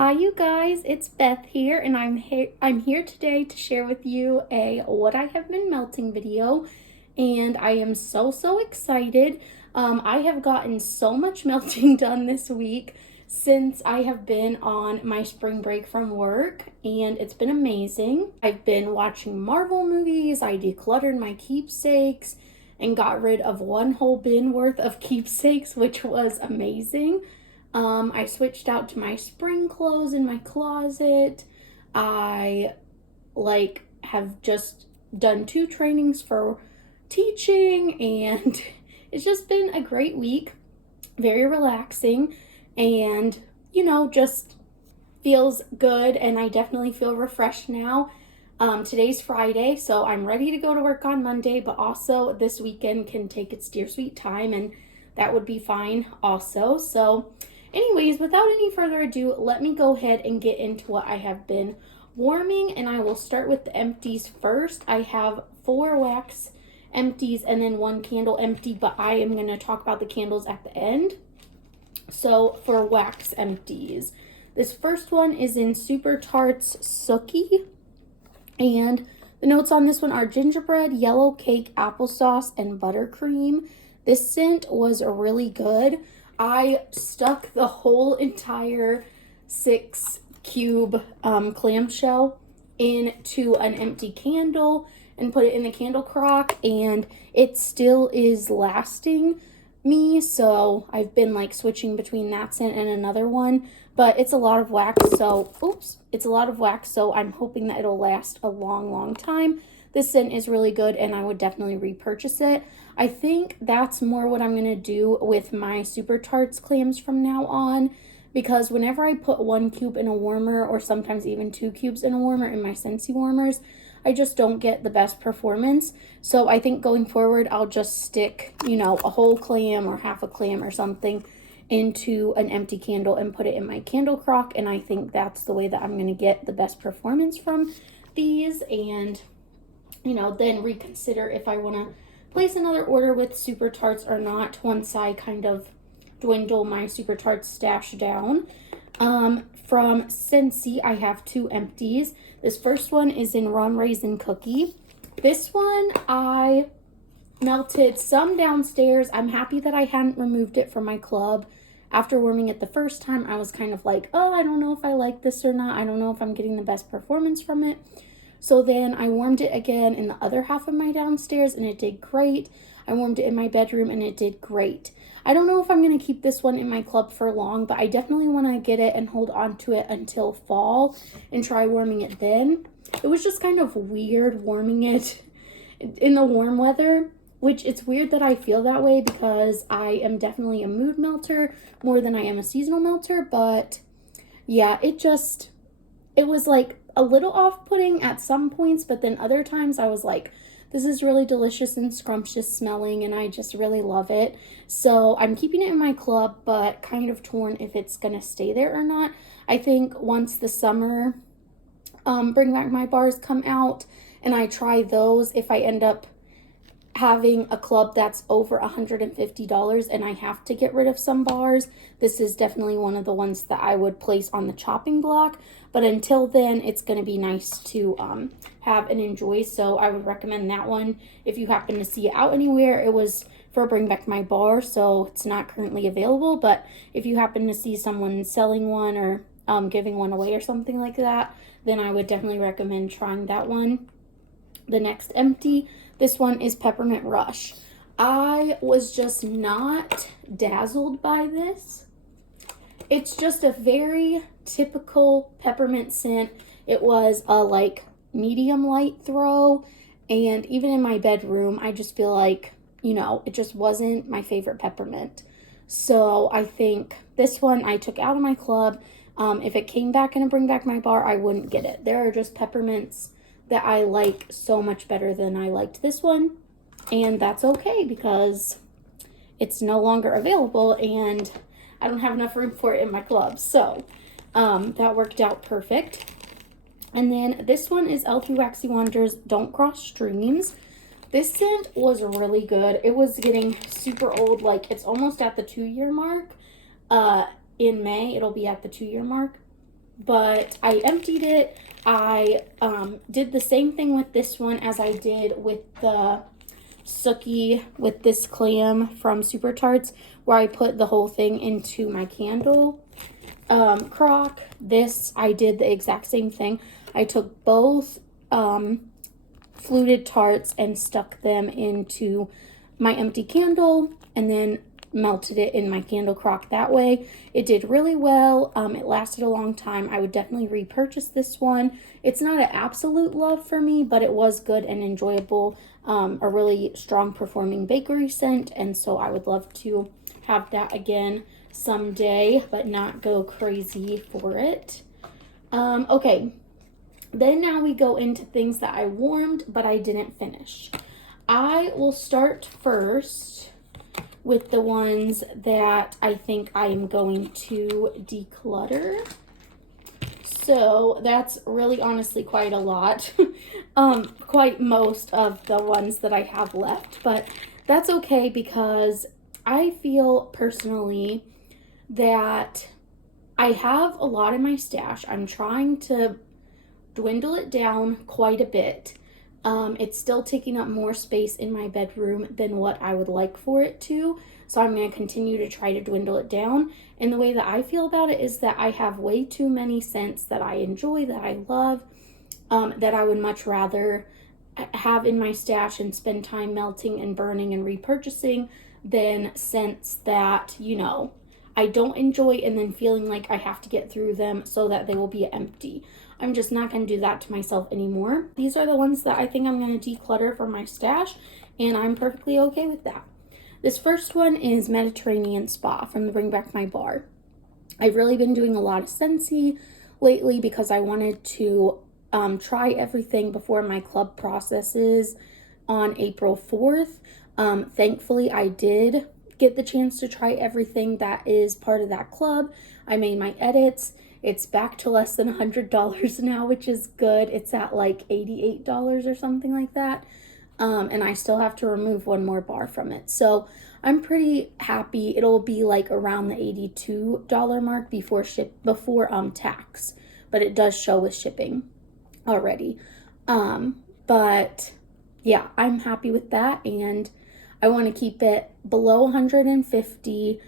Hi you guys, it's Beth here and I'm here today to share with you a what I have been melting video, and I am so excited. I have gotten so much melting done this week since I have been on my spring break from work, and it's been amazing. I've been watching Marvel movies, I decluttered my keepsakes and got rid of one whole bin worth of keepsakes, which was amazing. I switched out to my spring clothes in my closet. I have just done 2 trainings for teaching, and it's just been a great week. Very relaxing, and just feels good, and I definitely feel refreshed now. Today's Friday, so I'm ready to go to work on Monday, but also this weekend can take its dear sweet time, and that would be fine also. So anyways, without any further ado, let me go ahead and get into what I have been warming, and I will start with the empties first. I have 4 wax empties and then 1 candle empty, but I am going to talk about the candles at the end. So for wax empties, this first one is in Super Tarts Sookie, and the notes on this one are gingerbread, yellow cake, applesauce, and buttercream. This scent was really good. I stuck the whole entire 6 cube clamshell into an empty candle and put it in the candle crock, and it still is lasting me, so I've been switching between that scent and another one, but it's a lot of wax, so I'm hoping that it'll last a long time. This scent is really good, and I would definitely repurchase it. I think that's more what I'm going to do with my Super Tarts clams from now on, because whenever I put 1 cube in a warmer, or sometimes even 2 cubes in a warmer in my Scentsy warmers, I just don't get the best performance. So I think going forward, I'll just stick, a whole clam or half a clam or something into an empty candle and put it in my candle crock, and I think that's the way that I'm going to get the best performance from these, and then reconsider if I want to place another order with Super Tarts or not once I kind of dwindle my Super Tarts stash down. From Scentsy, I have 2 empties. This first one is in Rum Raisin Cookie. This one, I melted some downstairs. I'm happy that I hadn't removed it from my club. After warming it the first time, I was kind of like, oh, I don't know if I like this or not. I don't know if I'm getting the best performance from it. So then I warmed it again in the other half of my downstairs, and it did great. I warmed it in my bedroom, and it did great. I don't know if I'm going to keep this one in my club for long, but I definitely want to get it and hold on to it until fall and try warming it then. It was just kind of weird warming it in the warm weather, which it's weird that I feel that way because I am definitely a mood melter more than I am a seasonal melter, but yeah, it was a little off-putting at some points, but then other times I was like, this is really delicious and scrumptious smelling, and I just really love it. So I'm keeping it in my club, but kind of torn if it's going to stay there or not. I think once the summer Bring Back My Bars come out and I try those, if I end up having a club that's over $150 and I have to get rid of some bars, this is definitely one of the ones that I would place on the chopping block. But until then, it's going to be nice to have and enjoy, so I would recommend that one if you happen to see it out anywhere. It was for Bring Back My Bar, so it's not currently available, but if you happen to see someone selling one or giving one away or something like that, then I would definitely recommend trying that one. The next empty, this one is Peppermint Rush. I was just not dazzled by this. It's just a very typical peppermint scent. It was a medium light throw, and even in my bedroom, I just feel like, it just wasn't my favorite peppermint. So I think this one I took out of my club. If it came back in a Bring Back My Bar, I wouldn't get it. There are just peppermints that I like so much better than I liked this one, and that's okay because it's no longer available and I don't have enough room for it in my club. So that worked out perfect. And then this one is Elfie Waxy Wonders Don't Cross Streams. This scent was really good. It was getting super old, it's almost at the 2-year mark. In May, it'll be at the 2-year mark. but I emptied it. I did the same thing with this one as I did with the Sookie with this clam from Super Tarts, where I put the whole thing into my candle crock. This, I did the exact same thing. I took both fluted tarts and stuck them into my empty candle and then melted it in my candle crock that way. It did really well. It lasted a long time. I would definitely repurchase this one. It's not an absolute love for me, but it was good and enjoyable. A really strong performing bakery scent, and so I would love to have that again someday, but not go crazy for it. Okay, then now we go into things that I warmed but I didn't finish. I will start first with the ones that I think I am going to declutter. So that's really honestly quite a lot. Quite most of the ones that I have left, but that's okay because I feel personally that I have a lot in my stash. I'm trying to dwindle it down quite a bit. It's still taking up more space in my bedroom than what I would like for it to. So I'm going to continue to try to dwindle it down. And the way that I feel about it is that I have way too many scents that I enjoy, that I love, that I would much rather have in my stash and spend time melting and burning and repurchasing than scents that, you know, I don't enjoy and then feeling like I have to get through them so that they will be empty. I'm just not going to do that to myself anymore. These are the ones that I think I'm going to declutter from my stash, and I'm perfectly okay with that. This first one is Mediterranean Spa from the Bring Back My Bar. I've really been doing a lot of Scentsy lately because I wanted to try everything before my club processes on April 4th. Thankfully, I did get the chance to try everything that is part of that club. I made my edits. It's back to less than $100 now, which is good. It's at like $88 or something like that. And I still have to remove one more bar from it. So I'm pretty happy. It'll be like around the $82 mark before tax, but it does show with shipping already. But yeah, I'm happy with that, and I want to keep it below 150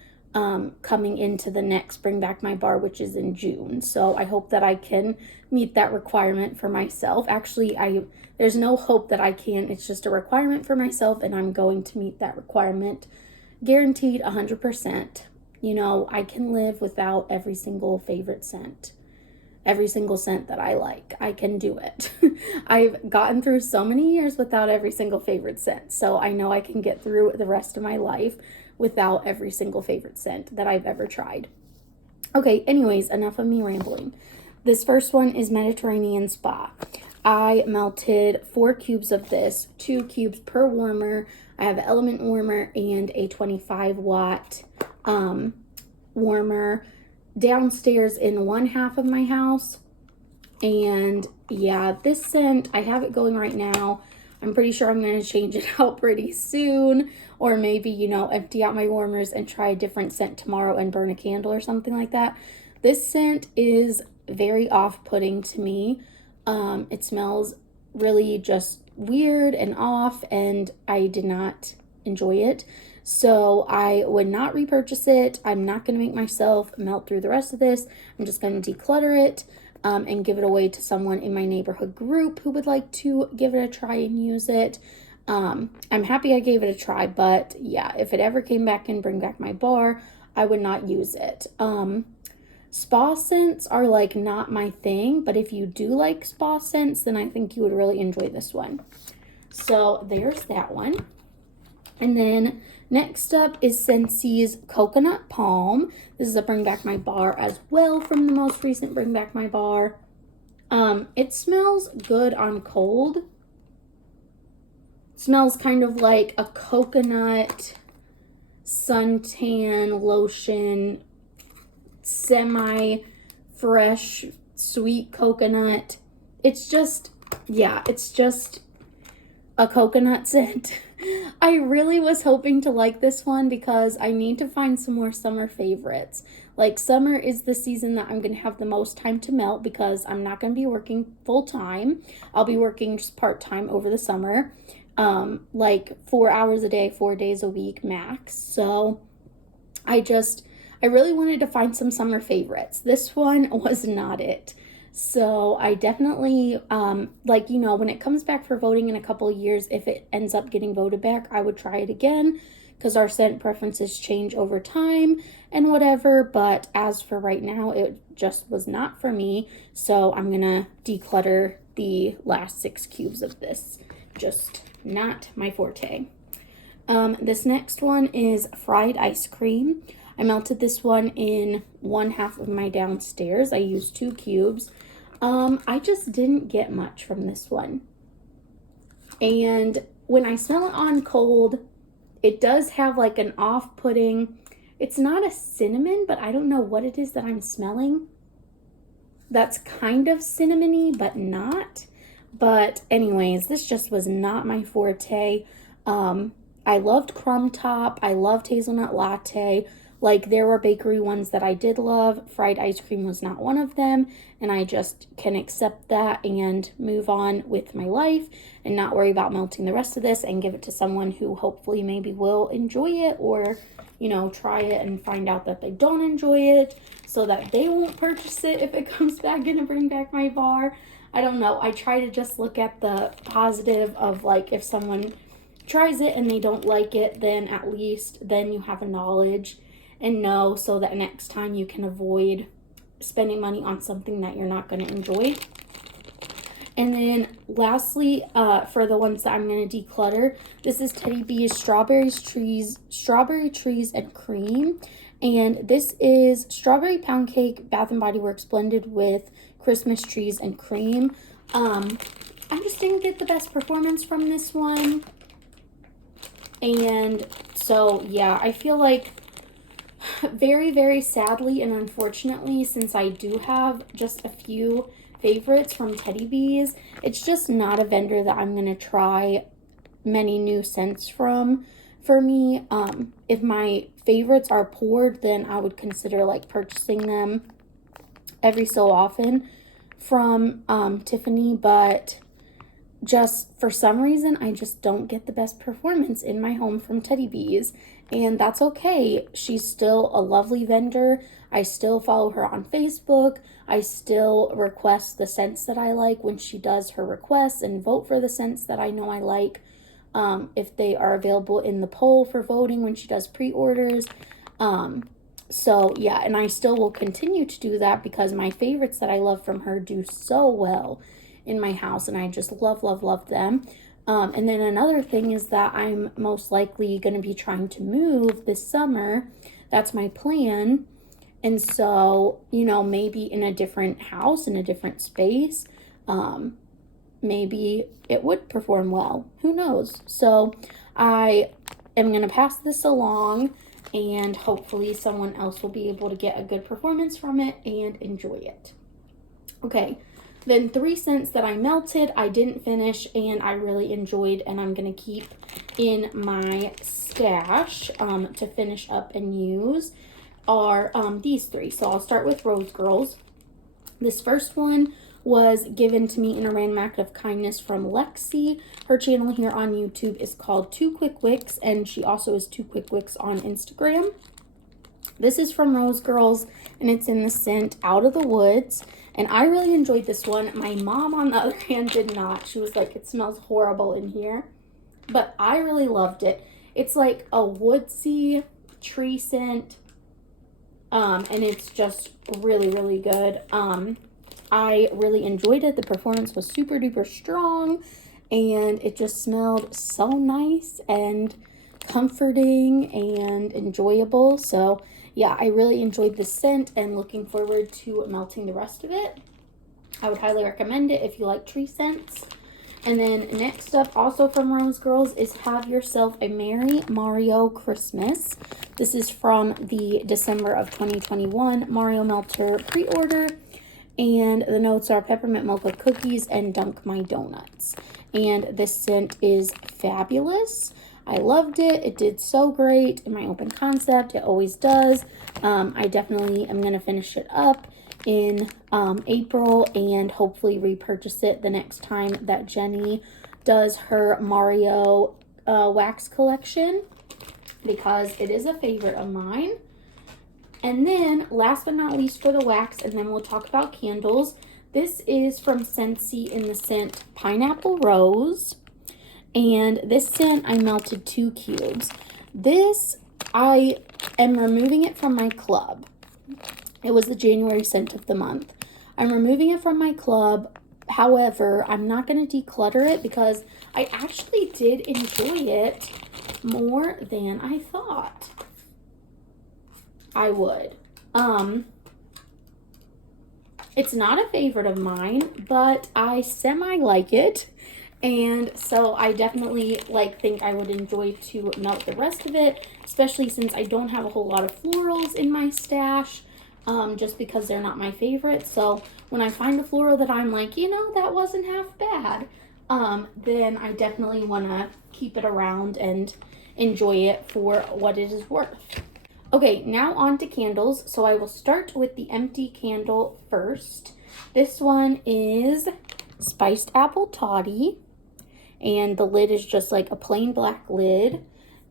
coming into the next Bring Back My Bar, which is in June. So I hope that I can meet that requirement for myself. Actually, there's no hope that I can. It's just a requirement for myself, and I'm going to meet that requirement. Guaranteed 100%. You know, I can live without every single favorite scent. Every single scent that I like. I can do it. I've gotten through so many years without every single favorite scent. So I know I can get through the rest of my life without every single favorite scent that I've ever tried. Okay, anyways, enough of me rambling. This first one is Mediterranean Spa. I melted 4 cubes of this, 2 cubes per warmer. I have an element warmer and a 25 watt warmer downstairs in one half of my house. And yeah, this scent, I have it going right now. I'm pretty sure I'm going to change it out pretty soon, or maybe, you know, empty out my warmers and try a different scent tomorrow and burn a candle or something like that. This scent is very off-putting to me. It smells really just weird and off, and I did not enjoy it. So I would not repurchase it. I'm not going to make myself melt through the rest of this. I'm just going to declutter it and give it away to someone in my neighborhood group who would like to give it a try and use it. I'm happy I gave it a try, but yeah, if it ever came back and Bring Back My Bar, I would not use it. Spa scents are like not my thing, but if you do like spa scents, then I think you would really enjoy this one. So there's that one. And then next up is Scentsy's Coconut Palm. This is a Bring Back My Bar as well from the most recent Bring Back My Bar. It smells good on cold. It smells kind of like a coconut suntan lotion, semi-fresh, sweet coconut. It's just, yeah, it's just a coconut scent. I really was hoping to like this one because I need to find some more summer favorites. Like summer is the season that I'm going to have the most time to melt because I'm not going to be working full time. I'll be working just part time over the summer, like 4 hours a day, 4 days a week max. So I really wanted to find some summer favorites. This one was not it. So I definitely, like, when it comes back for voting in a couple of years, if it ends up getting voted back, I would try it again because our scent preferences change over time and whatever. But as for right now, it just was not for me. So I'm going to declutter the last 6 cubes of this. Just not my forte. This next one is fried ice cream. I melted this one in 1/2 of my downstairs. I used 2 cubes. I just didn't get much from this one. And when I smell it on cold, it does have like an off-putting, it's not a cinnamon, but I don't know what it is that I'm smelling. That's kind of cinnamony, but not. But anyways, this just was not my forte. I loved Crumb Top. I loved Hazelnut Latte. Like, there were bakery ones that I did love. Fried ice cream was not one of them. And I just can accept that and move on with my life and not worry about melting the rest of this and give it to someone who hopefully maybe will enjoy it, or, try it and find out that they don't enjoy it so that they won't purchase it if it comes back and bring back my bar. I don't know. I try to just look at the positive of, like, if someone tries it and they don't like it, then at least then you have a knowledge and know so that next time you can avoid spending money on something that you're not going to enjoy. And then lastly, for the ones that I'm going to declutter, this is Teddy B's Strawberry Trees and Cream. And this is strawberry pound cake, Bath & Body Works blended with Christmas trees and cream. I just didn't get the best performance from this one. And so, yeah, I feel like very, very sadly and unfortunately, since I do have just a few favorites from Teddy B's, it's just not a vendor that I'm going to try many new scents from. For me, if my favorites are poured, then I would consider like purchasing them every so often from Tiffany, but just for some reason, I just don't get the best performance in my home from Teddy B's, and that's okay. She's still a lovely vendor. I still follow her on Facebook. I still request the scents that I like when she does her requests and vote for the scents that I know I like. If they are available in the poll for voting when she does pre-orders. So yeah, and I still will continue to do that because my favorites that I love from her do so well in my house, and I just love, love, love them. And then another thing is that I'm most likely going to be trying to move this summer. That's my plan. And so, maybe in a different house, in a different space, maybe it would perform well. Who knows? So I am going to pass this along, and hopefully someone else will be able to get a good performance from it and enjoy it. Okay, then 3 scents that I melted, I didn't finish, and I really enjoyed, and I'm going to keep in my stash to finish up and use are these 3. So I'll start with Rose Girls. This first one was given to me in a random act of kindness from Lexi. Her channel here on YouTube is called 2 Quick Wicks, and she also is 2 Quick Wicks on Instagram. This is from Rose Girls, and it's in the scent Out of the Woods, and I really enjoyed this one. My mom, on the other hand, did not. She was like, it smells horrible in here, but I really loved it. It's like a woodsy tree scent, and it's just really, really good. I really enjoyed it. The performance was super duper strong, and it just smelled so nice and comforting and enjoyable. So yeah, I really enjoyed this scent and looking forward to melting the rest of it. I would highly recommend it if you like tree scents. And then next up, also from Rose Girls, is Have Yourself a Merry Mario Christmas. This is from the December of 2021 Mario Melter pre-order. And the notes are peppermint mocha cookies and Dunk My Donuts. And this scent is fabulous. I loved it. It did so great in my open concept. It always does. I definitely am going to finish it up in April and hopefully repurchase it the next time that Jenny does her Mario wax collection, because it is a favorite of mine. And then last but not least for the wax, and then we'll talk about candles, this is from Scentsy in the scent Pineapple Rose. And this scent, I melted 2 cubes. This, I am removing it from my club. It was the January scent of the month. I'm removing it from my club. However, I'm not going to declutter it because I actually did enjoy it more than I thought I would. It's not a favorite of mine, but I semi like it. And so I definitely think I would enjoy to melt the rest of it, especially since I don't have a whole lot of florals in my stash, just because they're not my favorite. So when I find a floral that I'm like, that wasn't half bad, then I definitely want to keep it around and enjoy it for what it is worth. Okay, now on to candles. So I will start with the empty candle first. This one is Spiced Apple Toddy. And the lid is just like a plain black lid.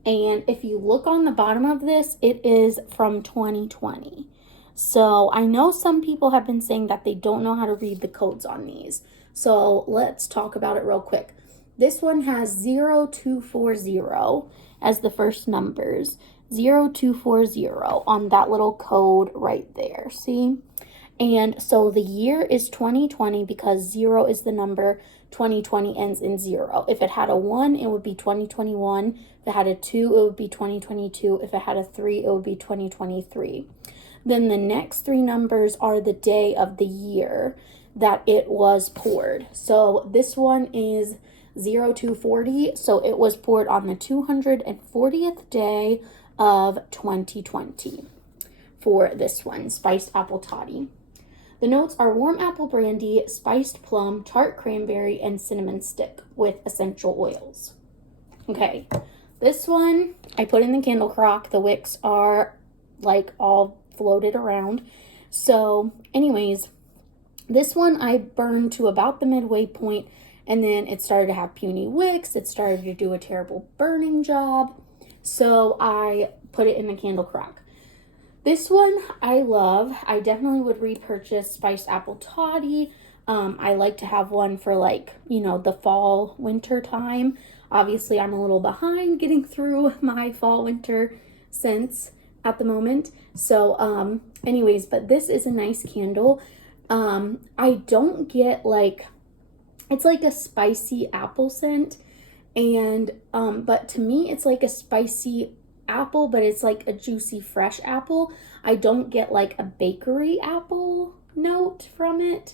And if you look on the bottom of this, it is from 2020. So I know some people have been saying that they don't know how to read the codes on these. So let's talk about it real quick. This one has 0240 as the first numbers. 0240 on that little code right there. See? And so the year is 2020 because 0 is the number. 2020 ends in 0. If it had a 1, it would be 2021. If it had a 2, it would be 2022. If it had a 3, it would be 2023. Then the next 3 numbers are the day of the year that it was poured. So this one is 0240. So it was poured on the 240th day of 2020 for this one, Spiced Apple Toddy. The notes are warm apple brandy, spiced plum, tart cranberry, and cinnamon stick with essential oils. Okay, this one I put in the candle crock. The wicks are all floated around. So anyways, this one I burned to about the midway point, and then it started to have puny wicks. It started to do a terrible burning job. So I put it in the candle crock. This one I love. I definitely would repurchase Spiced Apple Toddy. I like to have one for the fall, winter time. Obviously, I'm a little behind getting through my fall, winter scents at the moment. So, anyways, but this is a nice candle. I don't get it's like a spicy apple scent. And, but to me, it's like a spicy apple, but it's like a juicy fresh apple. I don't get a bakery apple note from it.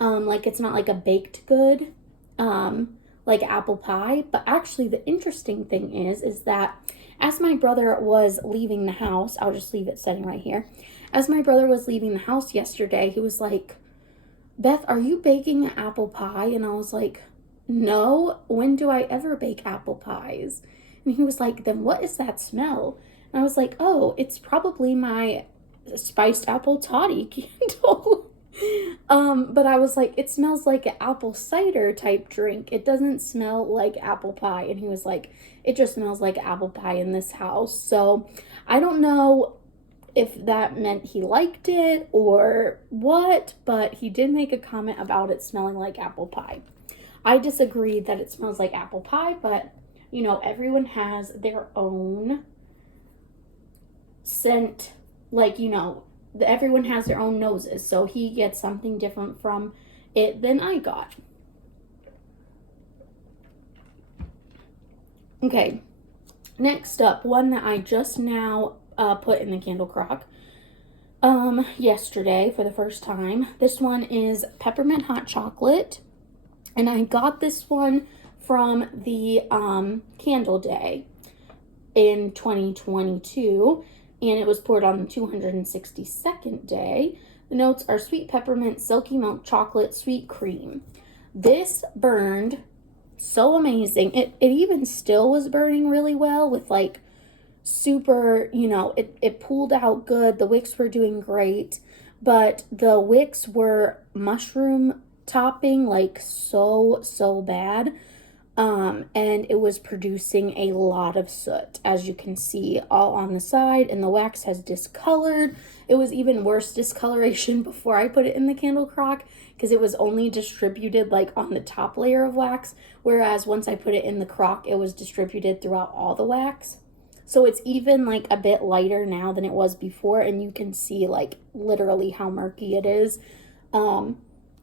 It's not like a baked good, like apple pie. But actually the interesting thing is that as my brother was leaving the house, I'll just leave it sitting right here. As my brother was leaving the house yesterday, he was like, "Beth, are you baking an apple pie?" And I was like, "No, when do I ever bake apple pies?" And he was like, "Then what is that smell?" And I was like, "Oh, it's probably my Spiced Apple Toddy candle." But I was like, "It smells like an apple cider type drink. It doesn't smell like apple pie." And he was like, "It just smells like apple pie in this house." So I don't know if that meant he liked it or what, but he did make a comment about it smelling like apple pie. I disagree that it smells like apple pie, but everyone has their own scent, everyone has their own noses, so he gets something different from it than I got. Okay, next up, one that I just now put in the candle crock yesterday for the first time. This one is Peppermint Hot Chocolate, and I got this one from the Candle Day in 2022, and it was poured on the 262nd day. The notes are sweet peppermint, silky milk chocolate, sweet cream. This burned so amazing. It even still was burning really well with like super, it pulled out good. The wicks were doing great, but the wicks were mushroom topping like so bad. And it was producing a lot of soot, as you can see all on the side, and the wax has discolored. It was even worse discoloration before I put it in the candle crock, because it was only distributed like on the top layer of wax, whereas once I put it in the crock, it was distributed throughout all the wax. So it's even like a bit lighter now than it was before, and you can see like literally how murky it is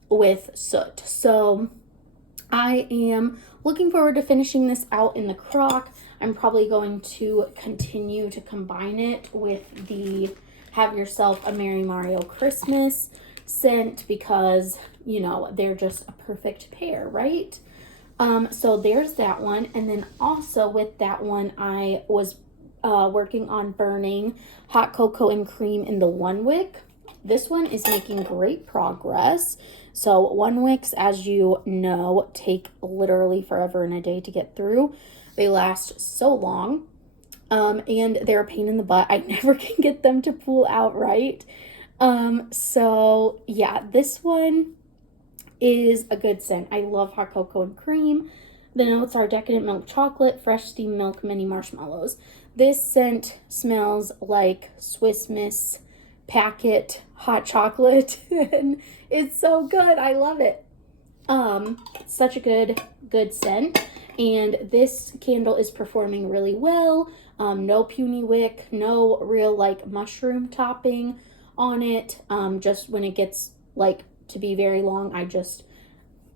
with soot. So I am looking forward to finishing this out in the crock. I'm probably going to continue to combine it with the Have Yourself a Merry Mario Christmas scent, because, they're just a perfect pair, right? So there's that one. And then also with that one, I was working on burning hot cocoa and cream in the one wick. This one is making great progress. So one wicks, as you know, take literally forever and a day to get through. They last so long, and they're a pain in the butt. I never can get them to pull out right. So yeah, this one is a good scent. I love hot cocoa and cream. The notes are decadent milk chocolate, fresh steamed milk, mini marshmallows. This scent smells like Swiss Miss packet hot chocolate, and it's so good. I love it. Such a good scent. And this candle is performing really well. No puny wick, no real like mushroom topping on it. Just when it gets like to be very long, I just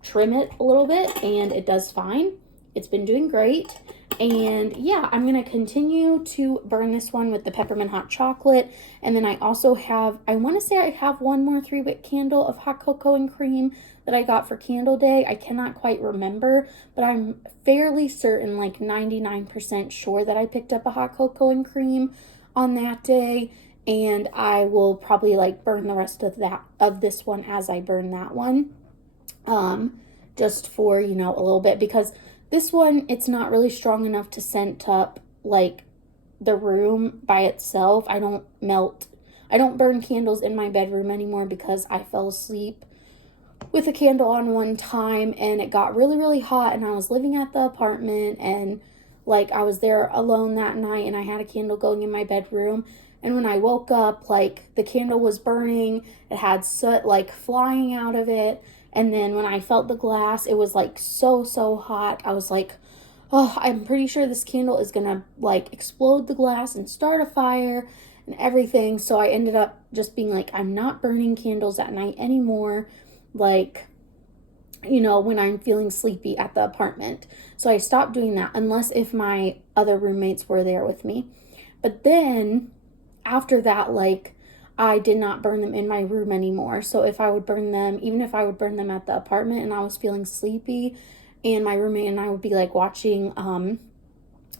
trim it a little bit and it does fine. It's been doing great. And yeah, I'm going to continue to burn this one with the peppermint hot chocolate. And then I also have, I want to say I have one more 3-wick candle of hot cocoa and cream that I got for Candle Day. I cannot quite remember, but I'm fairly certain, like 99% sure, that I picked up a hot cocoa and cream on that day. And I will probably like burn the rest of this one as I burn that one. Just for, a little bit, because this one, it's not really strong enough to scent up like the room by itself. I don't burn candles in my bedroom anymore because I fell asleep with a candle on one time and it got really, really hot, and I was living at the apartment, and like I was there alone that night, and I had a candle going in my bedroom. And when I woke up, like the candle was burning, it had soot like flying out of it. And then when I felt the glass, it was like so hot. I was like, oh, I'm pretty sure this candle is gonna like explode the glass and start a fire and everything. So I ended up just being like, I'm not burning candles at night anymore, like, when I'm feeling sleepy at the apartment. So I stopped doing that, unless if my other roommates were there with me. But then after that, like, I did not burn them in my room anymore. So if I would burn them, even if I would burn them at the apartment and I was feeling sleepy, and my roommate and I would be like watching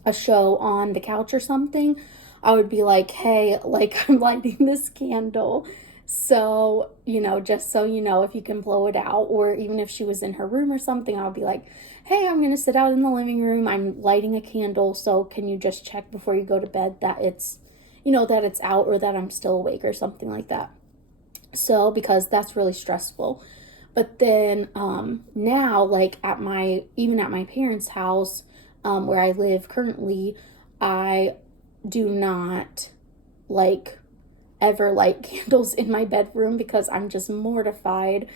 a show on the couch or something, I would be like, hey, like I'm lighting this candle. So, just so you know, if you can blow it out. Or even if she was in her room or something, I would be like, hey, I'm going to sit out in the living room. I'm lighting a candle. So can you just check before you go to bed that it's that it's out, or that I'm still awake or something like that. So, because that's really stressful. But then now, like even at my parents' house, where I live currently, I do not like ever light candles in my bedroom because I'm just mortified.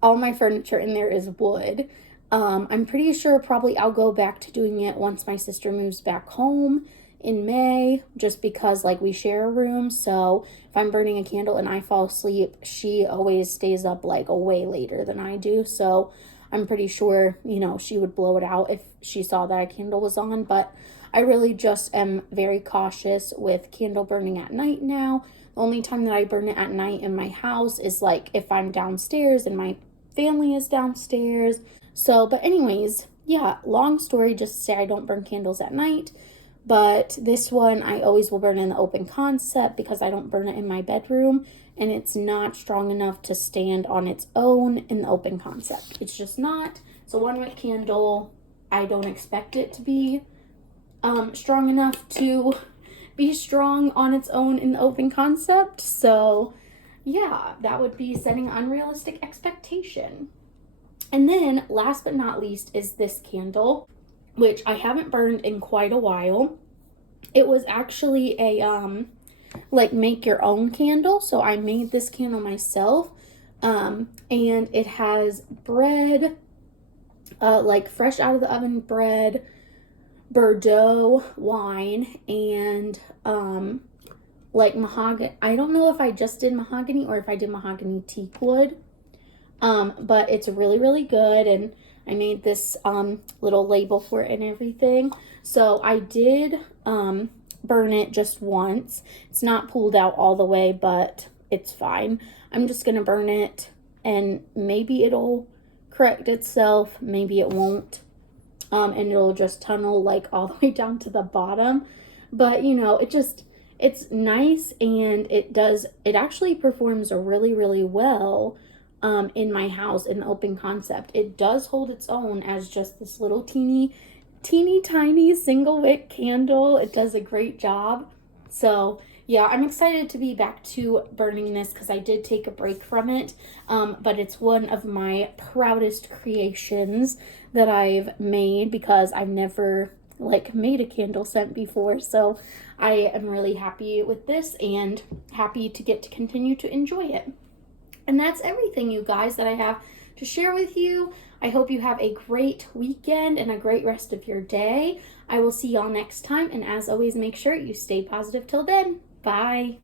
All my furniture in there is wood. I'm pretty sure probably I'll go back to doing it once my sister moves back home in May, just because like we share a room. So if I'm burning a candle and I fall asleep, she always stays up like way later than I do. So I'm pretty sure, she would blow it out if she saw that a candle was on. But I really just am very cautious with candle burning at night now. The only time that I burn it at night in my house is like if I'm downstairs and my family is downstairs. So, but anyways, yeah, long story just to say I don't burn candles at night. But this one, I always will burn in the open concept because I don't burn it in my bedroom, and it's not strong enough to stand on its own in the open concept. It's just not. It's a 1-wick candle. I don't expect it to be strong enough to be strong on its own in the open concept. So yeah, that would be setting unrealistic expectation. And then last but not least is this candle, which I haven't burned in quite a while. It was actually a like make your own candle. So I made this candle myself. And it has bread, like fresh out of the oven bread, Bordeaux wine, and like mahogany. I don't know if I just did mahogany or if I did mahogany teak wood. But it's really, really good, and I made this little label for it and everything. So I did burn it just once. It's not pulled out all the way, but it's fine. I'm just gonna burn it, and maybe it'll correct itself, maybe it won't. And it'll just tunnel like all the way down to the bottom. But you know, it's nice, and it actually performs really, really well in my house in the open concept. It does hold its own as just this little teeny tiny single wick candle. It does a great job. So yeah, I'm excited to be back to burning this because I did take a break from it. But it's one of my proudest creations that I've made because I've never like made a candle scent before. So I am really happy with this and happy to get to continue to enjoy it. And that's everything, you guys, that I have to share with you. I hope you have a great weekend and a great rest of your day. I will see y'all next time. And as always, make sure you stay positive till then. Bye.